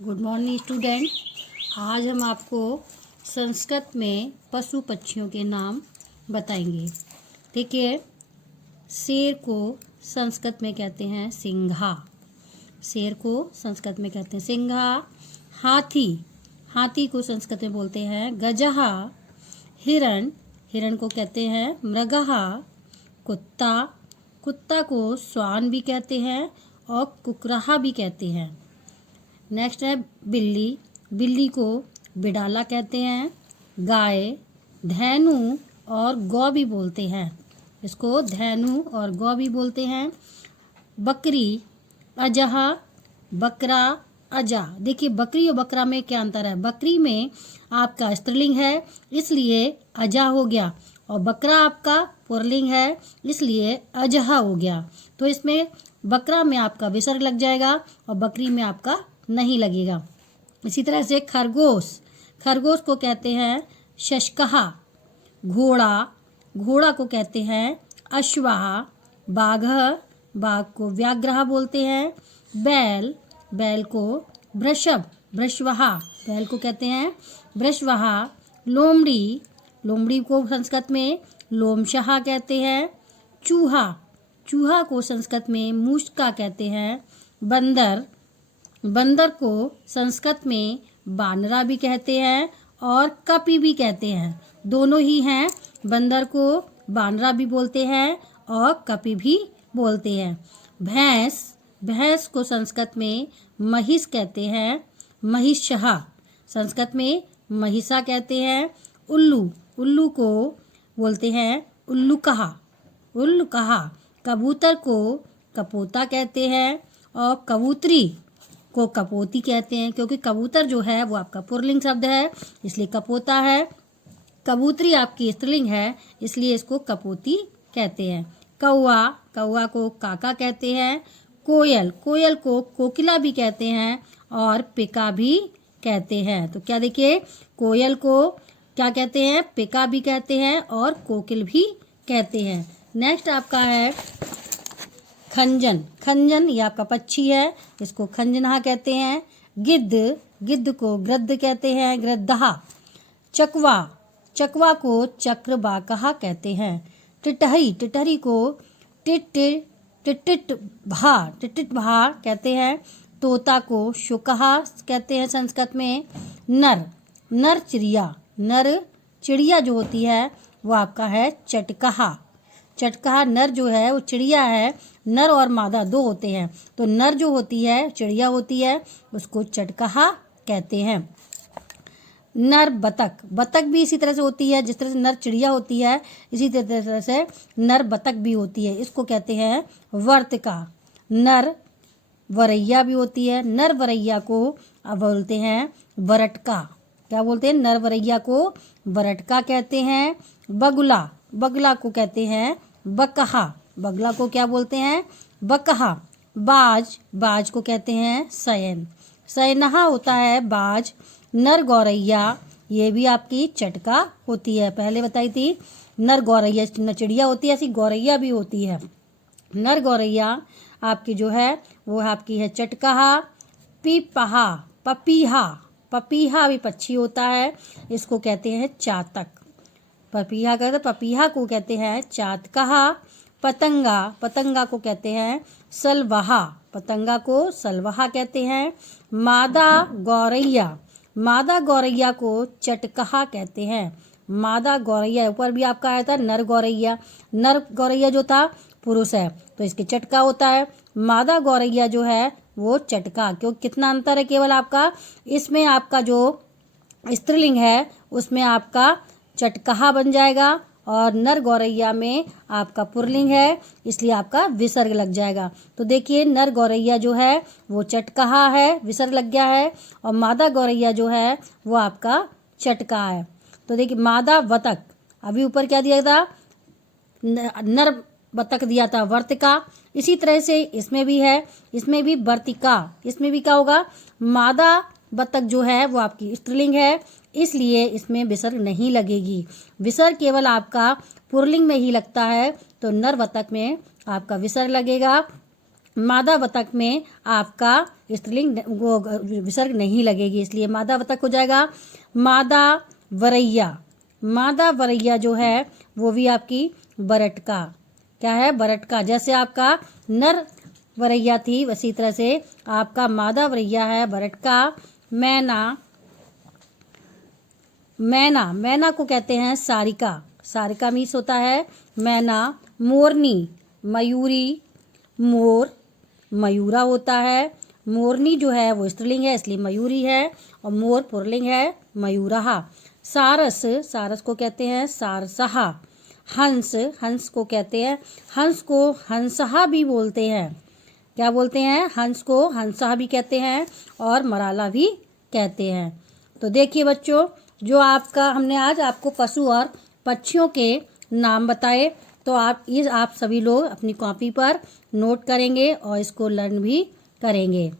Good morning student. आज हम आपको संस्कृत में पशु पक्षियों के नाम बताएंगे। देखिए, शेर को संस्कृत में कहते हैं सिंघा। शेर को संस्कृत में कहते हैं सिंघा। हाथी, हाथी को संस्कृत में बोलते हैं गजहा। हिरण, हिरण को कहते हैं मृगहा। कुत्ता, कुत्ता को स्वान भी कहते हैं और कुकराहा भी कहते हैं। नेक्स्ट है बिल्ली, बिल्ली को बिडाला कहते हैं। गाय, धेनु और गौ भी बोलते हैं, इसको धेनु और गौ भी बोलते हैं। बकरी, अजहा, बकरा, अजा। देखिए, बकरी और बकरा में क्या अंतर है। बकरी में आपका स्त्रीलिंग है इसलिए अजा हो गया, और बकरा आपका पुल्लिंग है इसलिए अजहा हो गया। तो इसमें बकरा में आपका विसर्ग लग जाएगा और बकरी में आपका नहीं लगेगा। इसी तरह से खरगोश, खरगोश को कहते हैं शशकहा। घोड़ा, घोड़ा को कहते हैं अश्वाहा। बाघ, बाघ को व्याघ्रहा बोलते हैं। बैल, बैल को वृषभ, वृषवाहा, बैल को कहते हैं वृषवाहा। लोमड़ी, लोमड़ी को संस्कृत में लोमशहा कहते हैं। चूहा, चूहा को संस्कृत में मूषका कहते हैं। बंदर, बंदर को संस्कृत में बानरा भी कहते हैं और कपि भी कहते हैं, दोनों ही हैं। बंदर को बानरा भी बोलते हैं और कपि भी बोलते हैं। भैंस, भैंस को संस्कृत में महिष कहते हैं, महिषहा। संस्कृत में महिषा कहते हैं। उल्लू, उल्लू को बोलते हैं उल्लुकहा, उल्लुकहा। कबूतर को कपोता कहते हैं और कबूतरी को कपोती कहते हैं, क्योंकि कबूतर जो है वो आपका पुल्लिंग शब्द है इसलिए कपोता है। कबूतरी आपकी स्त्रीलिंग है इसलिए इसको कपोती कहते हैं। कौआ, कौआ को काका कहते हैं। कोयल, कोयल को कोकिला भी कहते हैं और पिका भी कहते हैं। तो क्या देखिए, कोयल को क्या कहते हैं, पिका भी कहते हैं और कोकिल भी कहते हैं। नेक्स्ट आपका है खंजन, खंजन ये आपका पक्षी है, इसको खंजनहा कहते हैं। गिद्ध, गिद्ध को गृद्ध कहते हैं, गृद्धहा। चकवा, चकवा को चक्रवाकहा कहते हैं। टिटहरी, टिटहरी को टिटिटभा, टिटिटभा कहते हैं। तोता को शुकहा कहते हैं संस्कृत में। नर, नर चिड़िया, नर चिड़िया जो होती है वो आपका है चटकहा। चटकहा नर जो है वो चिड़िया है, नर और मादा दो होते हैं, तो नर जो होती है चिड़िया होती है उसको चटकहा कहते हैं। नर बतख, बतख भी इसी तरह से होती है, जिस तरह से नर चिड़िया होती है इसी तरह से नर बतख भी होती है, इसको कहते हैं वर्तिका। नर वरैया भी होती है, नर वरैया को बोलते हैं वरटका। क्या बोलते हैं, नर वरैया को वरटका कहते हैं। बगुला, बगुला को कहते हैं बकहा, बगला को क्या बोलते हैं, बकहा। बाज, बाज को कहते हैं सयन, सयनहा होता है बाज। नर गौरैया, ये भी आपकी चटका होती है, पहले बताई थी। नर गौरैया चिड़िया होती है, ऐसी गौरैया भी होती है। नर गौरैया आपकी जो है वो आपकी है चटकहा। पीपहा, पपीहा, पपीहा भी पक्षी होता है, इसको कहते हैं चातक। पपीहा कहते हैं, पपीहा को कहते हैं चातकहा। पतंगा, पतंगा को कहते हैं सलवहा, पतंगा को सलवहा कहते हैं। मादा गौरैया, मादा गौरैया को चटकहा कहते हैं। मादा गौरैया, ऊपर भी आपका आया था नर गौरैया, नर गौरैया जो था पुरुष है तो इसके चटका होता है। मादा गौरैया जो है वो चटका, क्योंकि कितना अंतर है केवल आपका, इसमें आपका जो स्त्रीलिंग है उसमें आपका चटकहा बन जाएगा और नर गौरैया में आपका पुल्लिंग है इसलिए आपका विसर्ग लग जाएगा। तो देखिए, नर गौरैया जो है वो चटकहा है, विसर्ग लग गया है, और मादा गौरैया जो है वो आपका चटका है। तो देखिए, मादा बतख, अभी ऊपर क्या दिया था, नर बतख दिया था वर्तिका, इसी तरह से इसमें भी है, इसमें भी वर्तिका, इसमें भी क्या होगा, मादा बतख जो है वो आपकी स्त्रीलिंग है इसलिए इसमें विसर्ग नहीं लगेगी। विसर्ग केवल आपका पुल्लिंग में ही लगता है, तो नर बतख में आपका विसर्ग लगेगा मादा बतख में आपका स्त्रीलिंग वो विसर्ग नहीं लगेगी, इसलिए मादा बतख हो जाएगा मादा वरैया। मादा वरैया जो है वो भी आपकी बरटका, क्या है, बरटका। जैसे आपका नर वरैया थी वैसी तरह से आपका मादा वरैया है बरटका। मैना, मैना, मैना को कहते हैं सारिका, सारिका मीन्स होता है मैना। मोरनी, मयूरी, मोर मयूरा होता है। मोरनी जो है वो स्त्रीलिंग है इसलिए मयूरी है, और मोर पुल्लिंग है मयूरहा। सारस, सारस को कहते हैं सारसहा। हंस, हंस को कहते हैं, हंस को हंसहा भी बोलते हैं, क्या बोलते हैं, हंस को हंसहा भी कहते हैं और मराला भी कहते हैं। तो देखिए बच्चों, जो आपका हमने आज आपको पशु और पक्षियों के नाम बताए, तो आप सभी लोग अपनी कॉपी पर नोट करेंगे और इसको लर्न भी करेंगे।